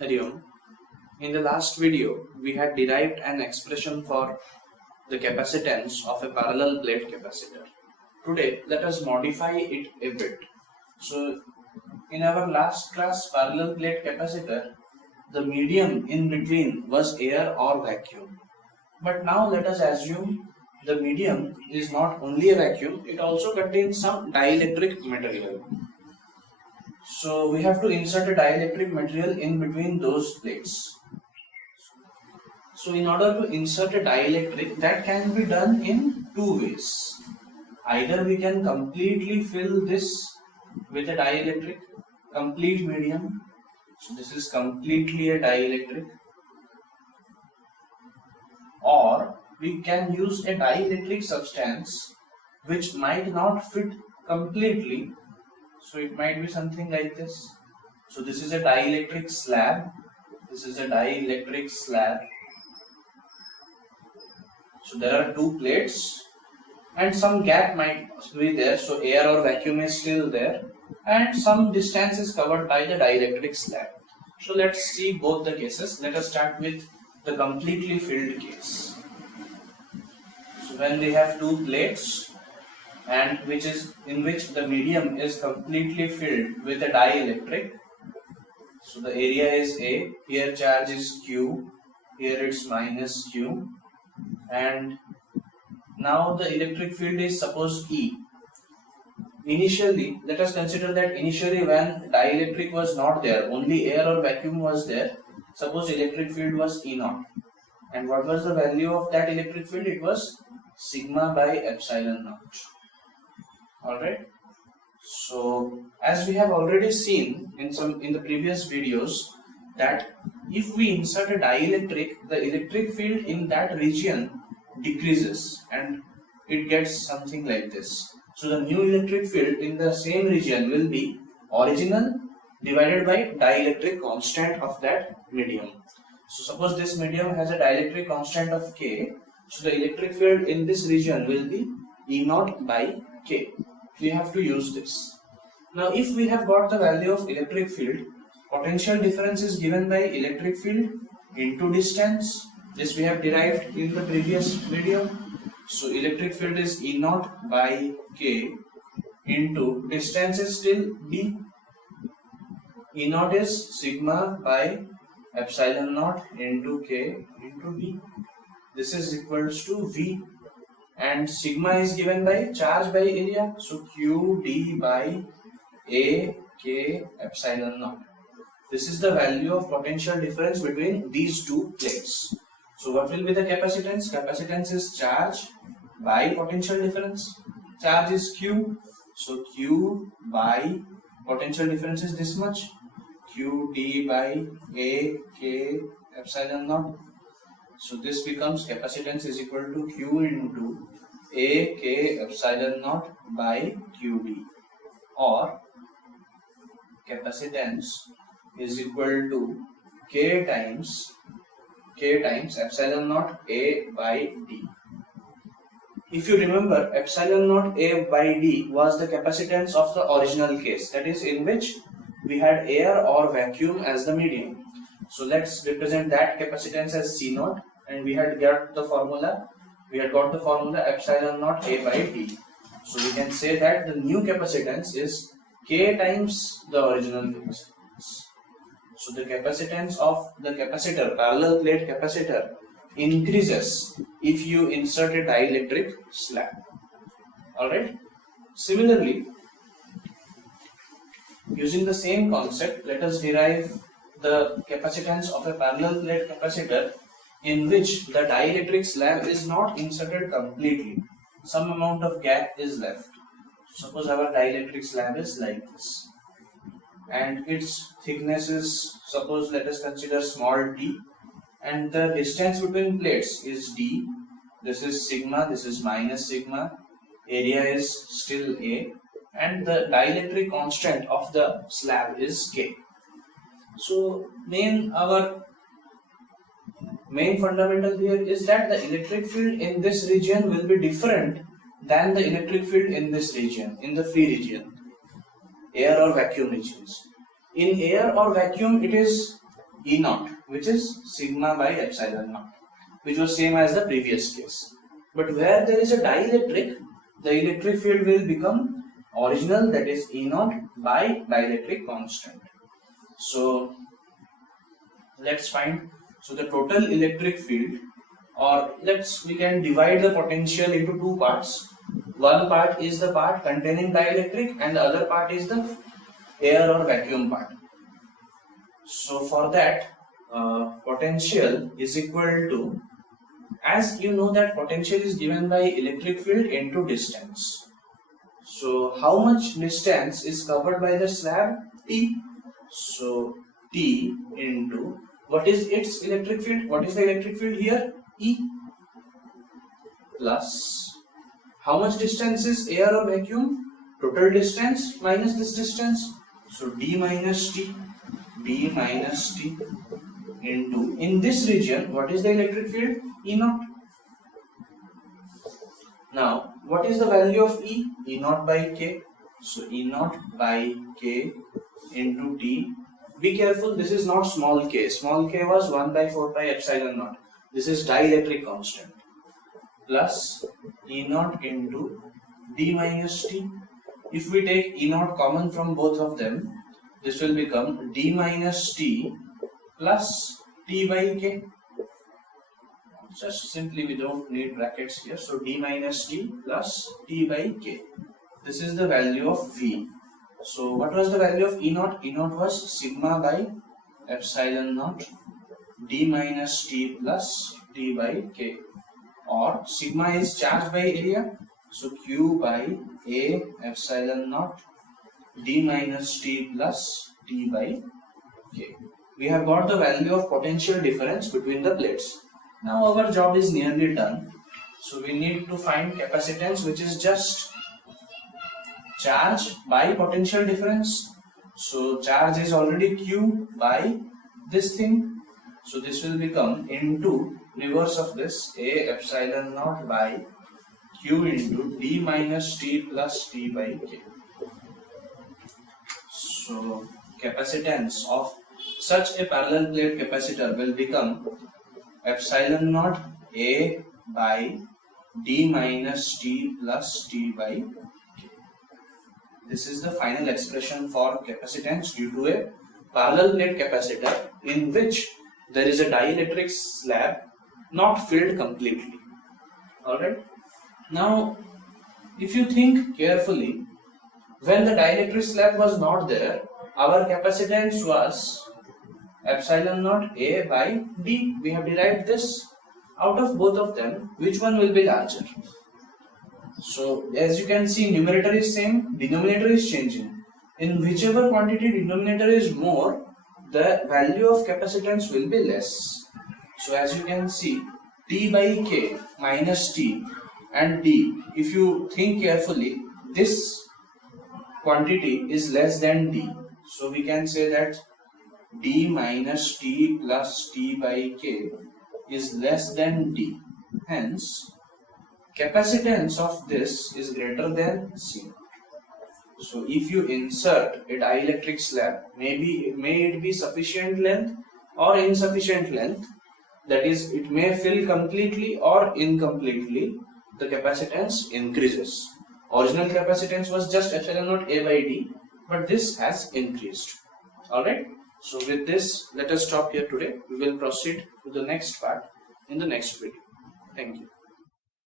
Hariom. In the last video, we had derived an expression for the capacitance of a parallel plate capacitor. Today, let us modify it a bit. So, in our last class parallel plate capacitor, the medium in between was air or vacuum. But now let us assume the medium is not only a vacuum, it also contains some dielectric material. So we have to insert a dielectric material in between those plates. So in order to insert a dielectric, that can be done in two ways. Either we can completely fill this with a dielectric, complete medium. So this is completely a dielectric. Or we can use a dielectric substance which might not fit completely. So it might be something like this. So this is a dielectric slab. This is a dielectric slab. So there are two plates and some gap might be there. So air or vacuum is still there and some distance is covered by the dielectric slab. So let's see both the cases. Let us start with the completely filled case. So when we have two plates and in which the medium is completely filled with a dielectric. So the area is A, here charge is Q, here it's minus Q, and now the electric field is suppose E. Initially, let us consider that initially when dielectric was not there, only air or vacuum was there, suppose electric field was E naught. And what was the value of that electric field? It was sigma by epsilon naught. Alright, so as we have already seen in the previous videos that if we insert a dielectric, the electric field in that region decreases and it gets something like this. So the new electric field in the same region will be original divided by dielectric constant of that medium. So suppose this medium has a dielectric constant of K, so the electric field in this region will be E naught by K. We have to use this. Now if we have got the value of electric field, potential difference is given by electric field into distance. This we have derived in the previous video. So electric field is E naught by K into distance is still D. E naught is sigma by epsilon naught into K into D. This is equals to V. And sigma is given by charge by area, so Q D by A K epsilon naught. This is the value of potential difference between these two plates. So what will be the capacitance? Capacitance is charge by potential difference. Charge is Q, so Q by potential difference is this much. Q D by A K epsilon naught. So this becomes capacitance is equal to Q into A K epsilon naught by QD, or capacitance is equal to K times epsilon naught A by D. If you remember, epsilon naught A by D was the capacitance of the original case, that is in which we had air or vacuum as the medium. So let's represent that capacitance as C naught, and we had got the formula epsilon naught A by D. So we can say that the new capacitance is K times the original capacitance. So the capacitance of the capacitor, parallel plate capacitor, increases if you insert a dielectric slab. Alright. Similarly, using the same concept, let us derive the capacitance of a parallel plate capacitor in which the dielectric slab is not inserted completely. Some amount of gap is left. Suppose our dielectric slab is like this, and its thickness is, suppose let us consider small d, and the distance between plates is d. This is sigma, this is minus sigma, area is still A, and the dielectric constant of the slab is K. So our main fundamental here is that the electric field in this region will be different than the electric field in this region, in the free region, air or vacuum regions. In air or vacuum, it is E naught, which is sigma by epsilon naught, which was same as the previous case. But where there is a dielectric, the electric field will become original, that is E naught by dielectric constant. So let's find, so the total electric field, or we can divide the potential into two parts. One part is the part containing dielectric and the other part is the air or vacuum part. So for that, potential is equal to, as you know that potential is given by electric field into distance. So how much distance is covered by the slab? T. So T into, what is its electric field? What is the electric field here? E. Plus, how much distance is air or vacuum? Total distance minus this distance. So D minus T. D minus T into, in this region, what is the electric field? E naught. Now, what is the value of E? E naught by K. So E naught by K into T. Be careful, this is not small k. Small k was 1 by 4 pi epsilon naught. This is dielectric constant. Plus E naught into D minus T. If we take E naught common from both of them, this will become D minus T plus T by K. Just simply, we don't need brackets here. So D minus T plus T by K. This is the value of V. So what was the value of E naught? E naught was sigma by epsilon naught D minus T plus T by K, or sigma is charge by area. So Q by A epsilon naught D minus T plus T by K. We have got the value of potential difference between the plates. Now our job is nearly done. So we need to find capacitance, which is just charge by potential difference. So charge is already Q by this thing. So this will become into reverse of this, A epsilon naught by Q into D minus T plus T by K. So capacitance of such a parallel plate capacitor will become epsilon naught A by D minus T plus T by K. This is the final expression for capacitance due to a parallel plate capacitor in which there is a dielectric slab not filled completely. Alright. Now, if you think carefully, when the dielectric slab was not there, our capacitance was epsilon naught A by D. We have derived this. Out of both of them, which one will be larger? So as you can see, numerator is same, denominator is changing. In whichever quantity denominator is more, the value of capacitance will be less. So as you can see, T by K minus T and D, if you think carefully, this quantity is less than D. So we can say that D minus T plus T by K is less than D. Hence, capacitance of this is greater than C. So if you insert a dielectric slab, may it be sufficient length or insufficient length, that is, it may fill completely or incompletely, the capacitance increases. Original capacitance was just epsilon naught A by D, but this has increased. Alright. So with this, let us stop here today. We will proceed to the next part in the next video. Thank you.